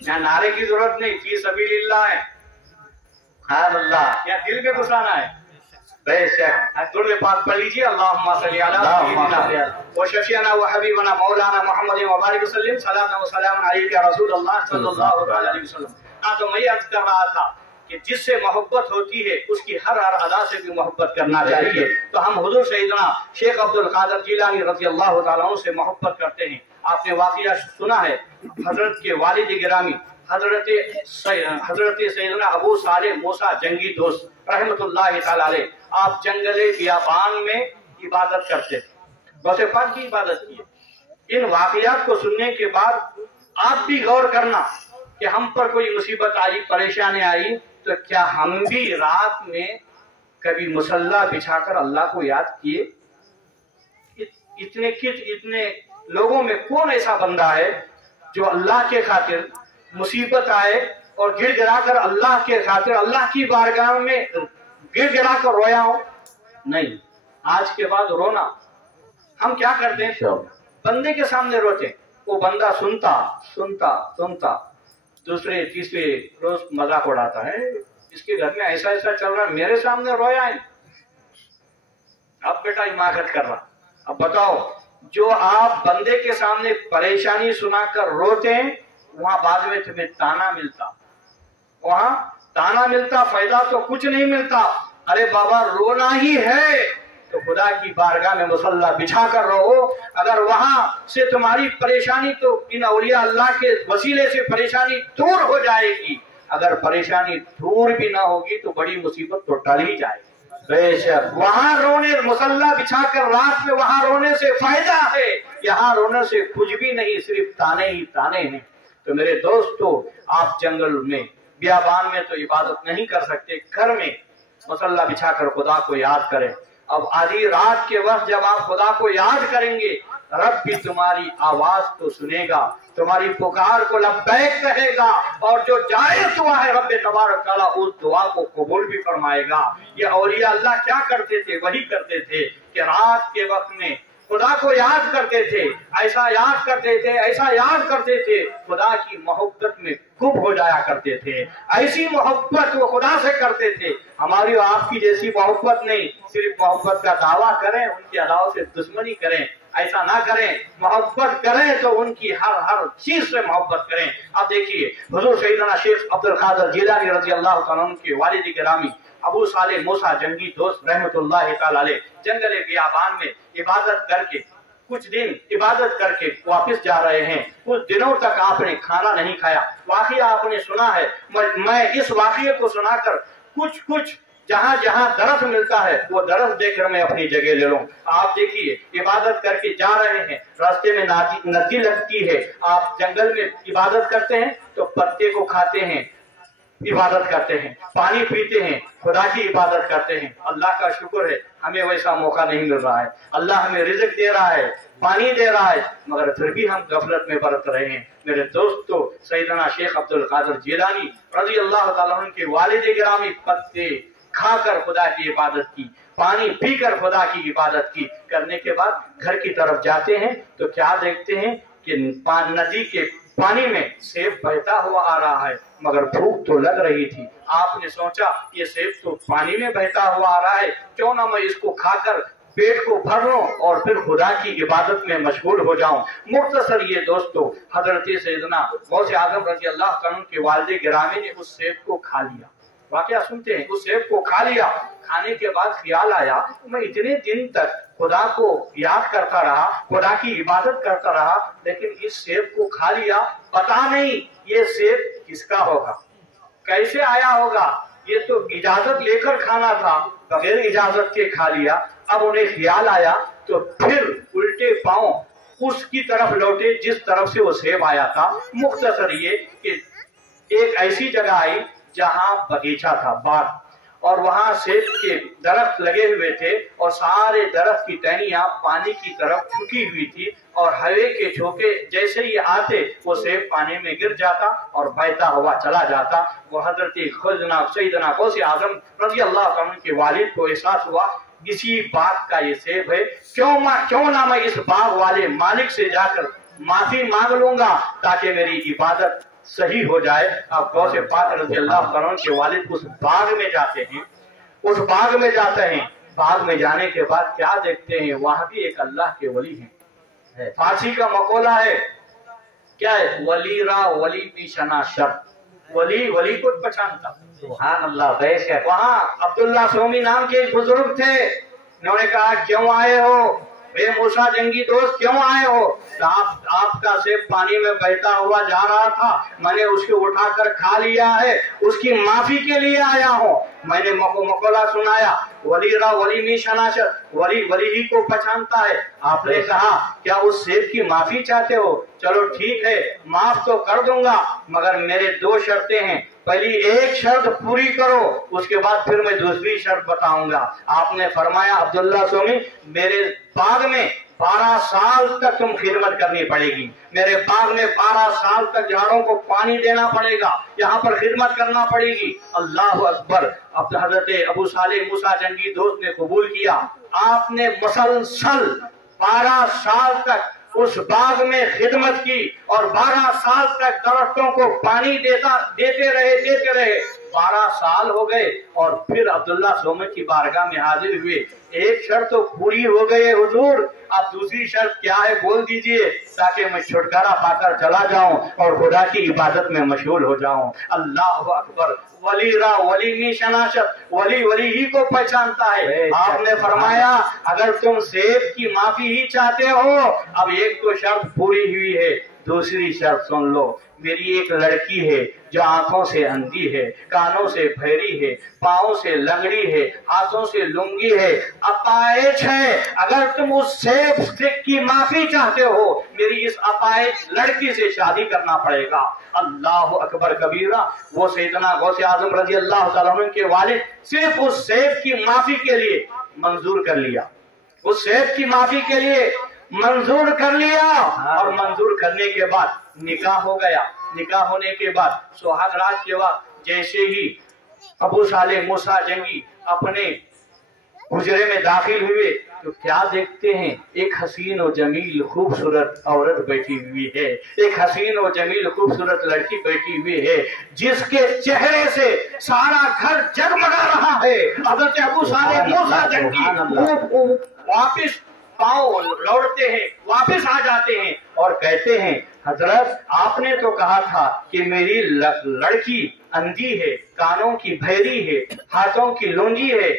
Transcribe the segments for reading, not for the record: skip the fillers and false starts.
यहाँ नारे की जरूरत नहीं, फी सबीलिल्लाह है, हाँ अल्लाह, यहाँ दिल में घुसाना है। बेशक दुरूद पाक पढ़ लीजिए, अल्लाहुम्मा सल्ली अला सय्यिदिना व शफीअना व हबीबना मौलाना मुहम्मद व बारिक वसल्लम सलाम व सलाम अलैका रसूलुल्लाह सल्लल्लाहु अलैहि वसल्लम। तो मैं अर्ज कर रहा था कि जिससे मोहब्बत होती है उसकी हर अदा से भी मोहब्बत करना चाहिए। तो हम हुजूर सैयदना शेख अब्दुल कादिर जिलानी रज़ी अल्लाह तआला अन्हु से मोहब्बत करते हैं। आपने वाक़िया सुना है, हजरत के वालिद गिरामी हजरत सैयदना अबू सालेह मूसा जंगी दोस्त रहमतुल्लाहि तआला अलैह, आप जंगले बियाबान में इबादत करते थे, गौसे पाक की इबादत की। इन वाक़ियात को सुनने के बाद आप भी गौर करना कि हम पर कोई मुसीबत आई, परेशानी आई, तो क्या हम भी रात में कभी मुसल्ला बिछाकर अल्लाह को याद किए? इतने लोगों में कौन ऐसा बंदा है जो अल्लाह के खातिर मुसीबत आए और गिड़गिड़ा कर अल्लाह के खातिर अल्लाह की बारगाह में गिड़गिड़ा कर रोया हो? नहीं। आज के बाद रोना, हम क्या करते हैं, बंदे के सामने रोते, वो बंदा सुनता दूसरे तीसरे रोज मजाक उड़ाता है, इसके घर में ऐसा ऐसा चल रहा है, मेरे सामने रोया है। अब बेटा हिमाकत कर रहा। अब बताओ, जो आप बंदे के सामने परेशानी सुनाकर रोते हैं, वहां बाद में तुम्हें ताना मिलता, फायदा तो कुछ नहीं मिलता। अरे बाबा, रोना ही है तो खुदा की बारगाह में मुसल्ला बिछा कर रहो। अगर वहां से तुम्हारी परेशानी, तो इन औलिया अल्लाह के वसीले से परेशानी दूर हो जाएगी। अगर परेशानी दूर भी ना होगी तो बड़ी मुसीबत तो टल ही जाएगी। बेशक वहां रोने, मुसल्ला बिछाकर रात में वहां रोने से फायदा है, यहाँ रोने से कुछ भी नहीं, सिर्फ ताने ही ताने हैं। तो मेरे दोस्तों, आप जंगल में बियाबान में तो इबादत नहीं कर सकते, घर में मुसल्ला बिछाकर खुदा को याद करें। अब आधी रात के वक्त जब आप खुदा को याद करेंगे, रब भी तुम्हारी आवाज को सुनेगा, तुम्हारी पुकार को लब्बैक कहेगा, और जो जायज दुआ है रब तबारक तआला उस दुआ को कबूल भी फरमाएगा। ये औलिया अल्लाह क्या करते थे, वही करते थे कि रात के वक्त में खुदा को याद करते थे, ऐसा याद करते थे, खुदा की मोहब्बत में गुम हो जाया करते थे। ऐसी मोहब्बत वो खुदा से करते थे, हमारी और आपकी जैसी मोहब्बत नहीं। सिर्फ मोहब्बत का दावा करें, उनकी अदाओं से दुश्मनी करें, ऐसा ना करें। मोहब्बत करें तो उनकी हर चीज से मोहब्बत करें। अब देखिए, हुजूर सैयदना शेख अब्दुल कादिर जिलानी रज़ी अल्लाह तआला अन्हु के वालिद गिरामी अबू सालेह मूसा जंगी दोस्त रहमतुल्लाहि तआला अलैह जंगल बियाबान में इबादत करके कुछ दिन इबादत करके वापस जा रहे हैं। कुछ दिनों तक आपने खाना नहीं खाया। वाक़िया आपने सुना है। मैं इस वाक़िये को सुनाकर कुछ जहाँ जहाँ दरख्त मिलता है वो दरख्त देखकर मैं अपनी जगह ले लूं। आप देखिए, इबादत करके जा रहे हैं, रास्ते में नदी लगती है, आप जंगल में इबादत करते हैं तो पत्ते को खाते हैं, इबादत करते हैं, पानी पीते हैं, खुदा की इबादत करते हैं। अल्लाह का शुक्र है, हमें वैसा मौका नहीं मिल रहा है। अल्लाह हमें रिज़्क़ दे रहा है, पानी दे रहा है, मगर फिर भी हम गफलत में बरत रहे हैं। मेरे दोस्तों, सैयदना शेख अब्दुल कादिर जिलानी रज़ी अल्लाह तआला अन्हु के वालिद गिरामी पत्ते खाकर खुदा की इबादत की, पानी पीकर खुदा की इबादत की। करने के बाद घर की तरफ जाते हैं तो क्या देखते हैं कि नदी के पानी में सेब बहता हुआ आ रहा है, मगर भूख तो लग रही थी। आपने सोचा ये सेब तो पानी में बहता हुआ आ रहा है, क्यों ना मैं इसको खाकर पेट को भर लूं और फिर खुदा की इबादत में मशगूल हो जाऊं। मुख्तसर ये दोस्तों, हजरत सैयदना गौसे आज़म रज़ी अल्लाह तआला अन्हु के वालिद गिरामी ने उस सेब को खा लिया। वाक़या सुनते हैं, उस सेब को खा लिया। खाने के बाद ख्याल आया, मैं इतने दिन तक खुदा को याद करता रहा, खुदा की इबादत करता रहा, लेकिन इस सेब को खा लिया, पता नहीं ये सेब किसका होगा, कैसे आया होगा। ये तो इजाजत लेकर खाना था, बगैर इजाजत के खा लिया। अब उन्हें ख्याल आया तो फिर उल्टे पांव उसकी तरफ लौटे जिस तरफ से वो सेब आया था। मुख्तसर ये कि एक ऐसी जगह आई जहां बगीचा था, बाग, और वहां सेब के दरख्त लगे हुए थे और सारे दरख्त की टहनियां पानी की तरफ झुकी हुई थी, और हवे के झोंके जैसे ही आते वो सेब पानी में गिर जाता और बहता हुआ चला जाता। वो हजरत खुद सैयदना गौसे आज़म रज़ी अल्लाह तआला अन्हु के वालिद को एहसास हुआ, इसी बाग का ये सेब है, क्यों ना मैं इस बाग वाले मालिक से जाकर माफी मांग लूंगा ताकि मेरी इबादत सही हो जाए। अब गौसे पाक रज़ी अल्लाह तआला के वालिद उस बाग में जाते हैं, उस बाग में जाते हैं। बाग में जाने के बाद क्या देखते हैं, वहां भी एक अल्लाह के वली हैं। फारसी का मकौला है, क्या है, वली रा वली भी शना शर, वली वली को पहचानता। सुभान अल्लाह। बेशक वहां अब्दुल्ला सोमी नाम के एक बुजुर्ग थे, उन्होंने कहा क्यों आए हो, वे मूसा जंगी दोस्त क्यों आए हो? तो आपका सेब पानी में बहता हुआ जा रहा था, मैंने उसको उठाकर खा लिया है, उसकी माफी के लिए आया हूँ। मैंने मकौला सुनाया, वली रा वली मी शनाशर, वली वली ही को पहचानता है। आपने कहा क्या उस सेब की माफी चाहते हो? चलो ठीक है, माफ तो कर दूंगा, मगर मेरे दो शर्तें हैं। पहली एक शर्त पूरी करो, उसके बाद फिर मैं दूसरी शर्त बताऊंगा। आपने फरमाया अब्दुल्ला सोमी, मेरे बाग में 12 साल तक तुम खिदमत करनी पड़ेगी, मेरे बाग में 12 साल तक झाड़ों को पानी देना पड़ेगा, यहाँ पर खिदमत करना पड़ेगी। अल्लाह अकबर। अब हजरत अबू सालेह मूसा जंगी दोस्त ने कबूल किया। आपने मुसलसल 12 साल तक उस बाग में खिदमत की और 12 साल तक दरख्तों को पानी देते रहे। 12 साल हो गए और फिर अब्दुल्ला सोमी की बारगाह में हाजिर हुए। एक शर्त तो पूरी हो गई है हुजूर, अब दूसरी शर्त क्या है बोल दीजिए, ताकि मैं छुटकारा पाकर चला जाऊं और खुदा की इबादत में मशगूल हो जाऊं। अल्लाह अकबर। वली रा वली मी शनाशत, वली वली ही को पहचानता है। आपने फरमाया अगर तुम सेब की माफी ही चाहते हो, अब एक तो शर्त पूरी हुई है, दूसरी शर्त सुन लो। मेरी एक लड़की है जो आंखों से अंधी है, कानों से बहरी है, पाँव से लंगड़ी है, हाथों से लुंगी है, अपाहिज है। अगर तुम उस सेब की माफी चाहते हो, मेरी इस अपाहिज लड़की से शादी करना पड़ेगा। अल्लाह अकबर कबीरा। वो सैयदना गौसे आजम रजी अल्लाह तआला अन्हु के वालिद सिर्फ उस सेब की माफी के लिए मंजूर कर लिया, उस सेब की माफी के लिए मंजूर कर लिया। और मंजूर करने के बाद निकाह हो गया। निकाह होने के बाद सुहाग रात के बाद जैसे ही अबू सालेह मूसा जंगी अपने हुजरे में दाखिल हुए तो क्या देखते हैं, एक हसीन और जमील खूबसूरत औरत बैठी हुई है, एक हसीन और जमील खूबसूरत लड़की बैठी हुई है, जिसके चेहरे से सारा घर जगमगा रहा है। हज़रत अबू सालेह मूसा जंगी वापिस पाँव लौटते हैं, वापस आ जाते हैं और कहते हैं हजरत आपने तो कहा था कि मेरी लड़की अंधी है, कानों की बहरी है, हाथों की लूंजी है,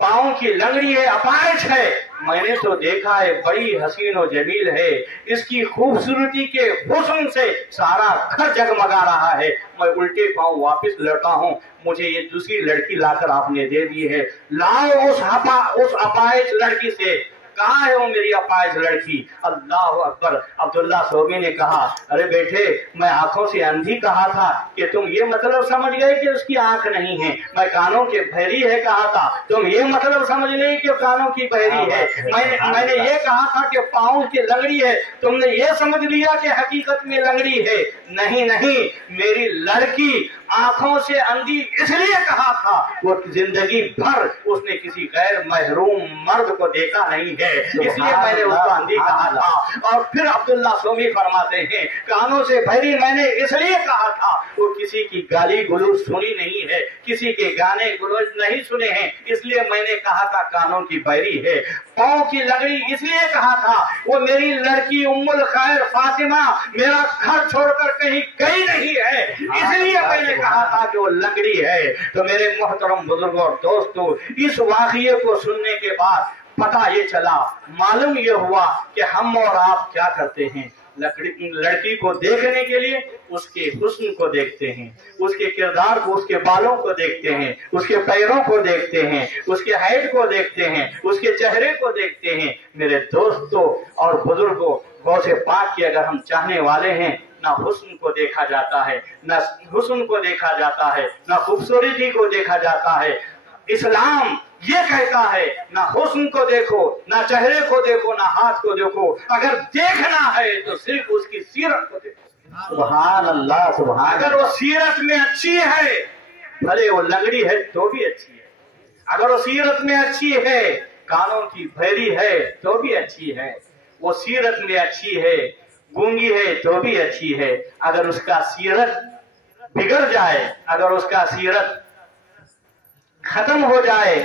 पाँव की लंगड़ी है, अपाहिज है। मैंने तो देखा है बड़ी हसीन और जमील है, इसकी खूबसूरती के हुस्न से सारा घर जगमगा रहा है। मैं उल्टे पाँव वापस लौटा हूँ, मुझे ये दूसरी लड़की लाकर आपने दे दी है। लाओ उस अपाहिज लड़की से, कहाँ है वो मेरी अपाहिज लड़की? अल्लाह अकबर। अब्दुल्ला सोमी ने कहा अरे बेटे, मैं आंखों से अंधी कहा था कि तुम ये मतलब समझ गए कि उसकी आंख नहीं है। मैं कानों के बहरी है कहा था, तुम ये मतलब समझ नहीं कि कानों की बहरी है। मैंने ये कहा था कि पाँव की लंगड़ी है, तुमने ये समझ लिया कि हकीकत में लंगड़ी है। नहीं नहीं, मेरी लड़की आंखों से अंधी इसलिए कहा था, वो जिंदगी भर उसने किसी गैर महरूम मर्द को देखा नहीं है, इसलिए मैंने उसको अंधी कहा था। और फिर अब्दुल्ला सोमी फरमाते हैं कानों से बहरी मैंने इसलिए कहा था, वो किसी की गाली गुलूज सुनी नहीं है, किसी के गाने गुलूज नहीं सुने हैं, इसलिए मैंने कहा था कानों की बहरी है। पाँव की लंगड़ी इसलिए कहा था, वो मेरी लड़की उम्मुल खैर फातिमा मेरा घर छोड़कर कहीं गई नहीं है, इसलिए मैंने कहा था कि वो लंगड़ी है। तो मेरे मोहतरम बुजुर्गों और दोस्तों, इस वाक़ये को सुनने के बाद पता ये चला, मालूम ये हुआ कि हम और आप क्या करते हैं। लड़की को देखने के लिए उसके हुस्न को देखते हैं, उसके किरदार को, उसके बालों को देखते हैं, उसके पैरों को देखते हैं, उसके हाइट को देखते हैं, उसके चेहरे को देखते हैं। मेरे दोस्तों और बुजुर्गों, गौसे पाक की अगर हम चाहने वाले हैं, ना हुस्न को देखा जाता है, ना हुस्न को देखा जाता है, ना खूबसूरती को देखा जाता है। इस्लाम ये कहता है ना हुस्न को देखो, ना चेहरे को देखो, ना हाथ को देखो, अगर देखना है तो सिर्फ उसकी सीरत को देखो। सुभान अल्लाह, सुभान। अगर वो सीरत में अच्छी है, भले वो लंगड़ी है तो भी अच्छी है, अगर वो सीरत में अच्छी है, कानों की बहरी है तो भी अच्छी है, वो सीरत में अच्छी है, गूंगी है तो भी अच्छी है, अगर उसका सीरत बिगड़ जाए, अगर उसका सीरत खत्म हो जाए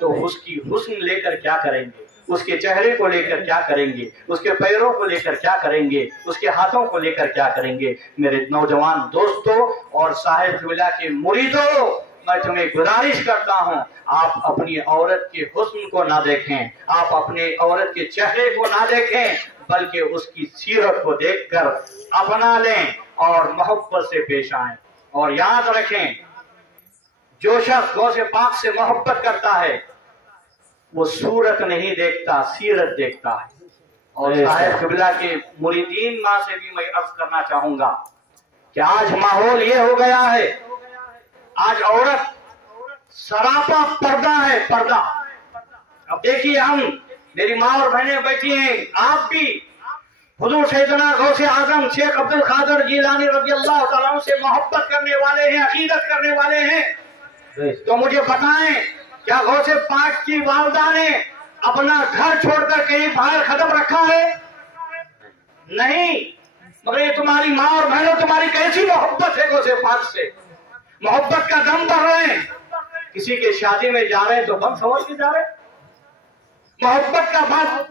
तो उसकी हुस्न लेकर क्या करेंगे, उसके चेहरे को लेकर क्या करेंगे, उसके पैरों को लेकर क्या करेंगे, उसके हाथों को लेकर क्या करेंगे। मेरे नौजवान दोस्तों और साहिब क़िबला के मुरीदों, मैं तुम्हें गुजारिश करता हूं, आप अपनी औरत के हुस्न को ना देखें, आप अपने औरत के चेहरे को ना देखें, बल्कि उसकी सीरत को देखकर अपना लें और मोहब्बत से पेश आएं। और याद रखें, जो शख्स गौसे पाक से मोहब्बत करता है वो सूरत नहीं देखता, सीरत देखता है। और साहिब क़िबला के मुरीदीन मां से भी मैं अर्ज करना चाहूंगा कि आज माहौल ये हो गया है, आज औरत सरापा पर्दा है, पर्दा। अब देखिए, हम मेरी माँ और बहनें बैठी हैं, आप भी हुजूर सैयदना गौसे आजम शेख अब्दुल कादिर जिलानी रज़ी अल्लाह तआला अन्हु से मोहब्बत करने वाले हैं, अकीदत करने वाले हैं, तो मुझे बताएं, क्या गौसे पाक की वालदा ने अपना घर छोड़कर कहीं बाहर कदम रखा है? नहीं। मगर ये तुम्हारी माँ और बहनों, तुम्हारी कैसी मोहब्बत है गौसे पाक से, मोहब्बत का दम भर रहे हैं। किसी के शादी में जा रहे हैं तो बम सवर के जा रहे हैं, मोहब्बत का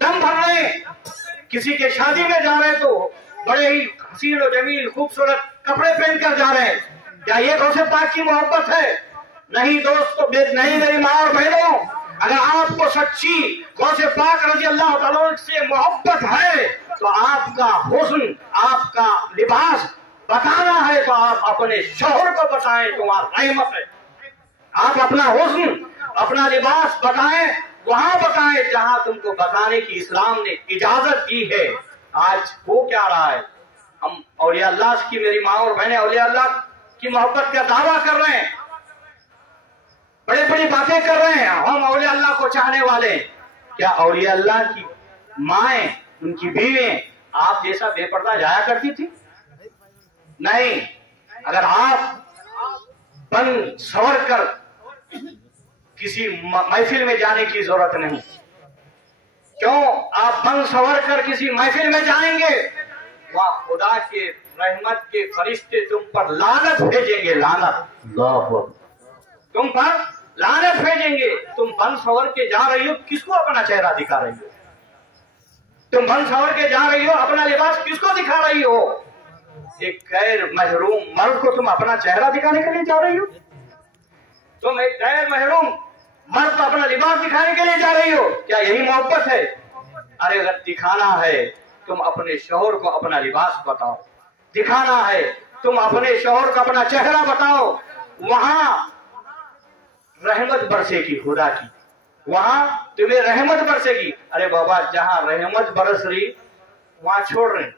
दम भर रहे हैं। किसी के शादी में जा रहे हैं तो बड़े ही हसीन और जमील खूबसूरत कपड़े पहनकर जा रहे हैं। क्या ये गौसे पाक की मोहब्बत है? नहीं दोस्तों, नहीं मेरी माँ और बहनों, अगर आपको सच्ची गौसे पाक रज़ी अल्लाह तआला अन्हु से मोहब्बत है तो आपका हुस्न, आपका लिबास बताना है तो आप अपने शौहर को बताएं, तुम्हारा रहमत है। आप अपना हुस्न, अपना लिबास बताएं, वहां बताएं जहां तुमको बताने की इस्लाम ने इजाजत दी है। आज हो क्या रहा है, हम औलिया अल्लाह की, मेरी माँ और बहनें औलिया अल्लाह की मोहब्बत का दावा कर रहे हैं, बड़ी बड़ी बातें कर रहे हैं, हम औलिया अल्लाह को चाहने वाले। क्या औलिया अल्लाह की माएं, उनकी बीवें आप जैसा बेपर्दा जाया करती थी? नहीं। अगर आप बन सवर कर किसी महफिल में जाने की जरूरत नहीं। क्यों आप बन सवर कर किसी महफिल में जाएंगे, वहां खुदा के रहमत के फरिश्ते तुम पर लानत भेजेंगे, लानत, तुम पर लानत भेजेंगे। तुम बन सवर के जा रही हो, किसको अपना चेहरा दिखा रही हो? तुम बन सवर के जा रही हो, अपना लिबास किसको दिखा रही हो? एक गैर महरूम मर्द को तुम अपना चेहरा दिखाने के लिए जा रही हो? तुम एक गैर महरूम मर्द को अपना लिबास दिखाने के लिए जा रही हो? क्या यही मोहब्बत है? अरे अगर दिखाना है तुम अपने शौहर को अपना लिबास बताओ, दिखाना है तुम अपने शौहर को अपना चेहरा बताओ, वहां रहमत बरसेगी खुदा की, वहां तुम्हें रहमत बरसेगी। अरे बाबा, जहां रहमत बरस रही वहां छोड़ रहे,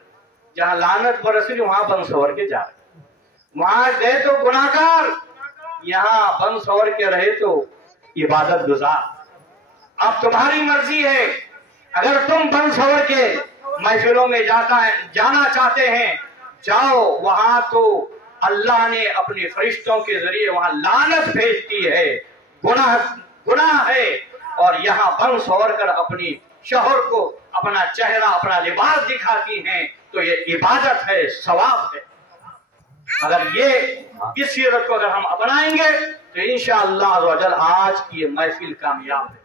जहां लानत बरस रही वहां बन सवर के जा रहे, वहां गए तो गुनाहगार, यहाँ बन सवर के रहे तो इबादत गुजार। अब तुम्हारी मर्जी है, अगर तुम बन सवर के महफिलों में जाना चाहते हैं, जाओ, वहां तो अल्लाह ने अपने फरिश्तों के जरिए वहां लानत भेजती है, गुनाह है। और यहाँ बन सवर कर अपनी शौहर को अपना चेहरा, अपना लिबास दिखाती हैं, तो ये इबादत है, सवाब है। अगर ये इस सीरत को अगर हम अपनाएंगे तो इंशाअल्लाह अज़्ज़वजल आज की ये महफिल कामयाब है,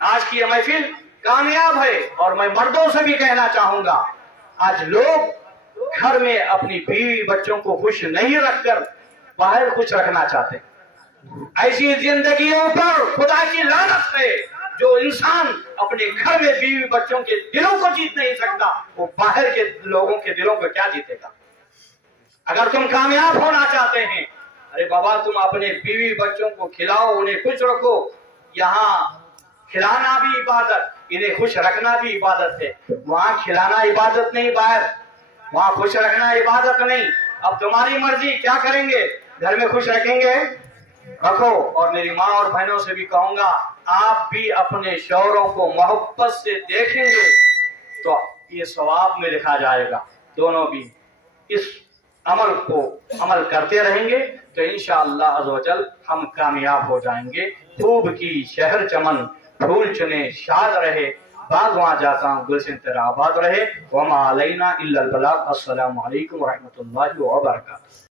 आज की ये महफिल कामयाब है। और मैं मर्दों से भी कहना चाहूंगा, आज लोग घर में अपनी बीवी बच्चों को खुश नहीं रखकर बाहर खुश रखना चाहते। ऐसी जिंदगियों पर खुदा की लानत है। जो इंसान अपने घर में बीवी बच्चों के दिलों को जीत नहीं सकता, वो बाहर के लोगों के दिलों को क्या जीतेगा? अगर तुम कामयाब होना चाहते हैं, अरे बाबा, तुम अपने बीवी बच्चों को खिलाओ, उन्हें खुश रखो। यहाँ खिलाना भी इबादत, इन्हें खुश रखना भी इबादत है। वहां खिलाना इबादत नहीं, बाहर वहां खुश रखना इबादत नहीं। अब तुम्हारी मर्जी, क्या करेंगे? घर में खुश रखेंगे, रखो। और मेरी माँ और बहनों से भी कहूंगा, आप भी अपने शौहरों को मोहब्बत से देखेंगे तो ये सवाब में लिखा जाएगा। दोनों भी इस अमल को अमल करते रहेंगे तो इंशाअल्लाह अज़्ज़वजल हम कामयाब हो जाएंगे। खूब की शहर चमन, फूल चुने शाद रहे, بعد وہاں جاتا ہوں، گلشن تیرا آباد رہے، وما علینا الا البلاغ۔ السلام علیکم ورحمۃ اللہ وبرکاتہ۔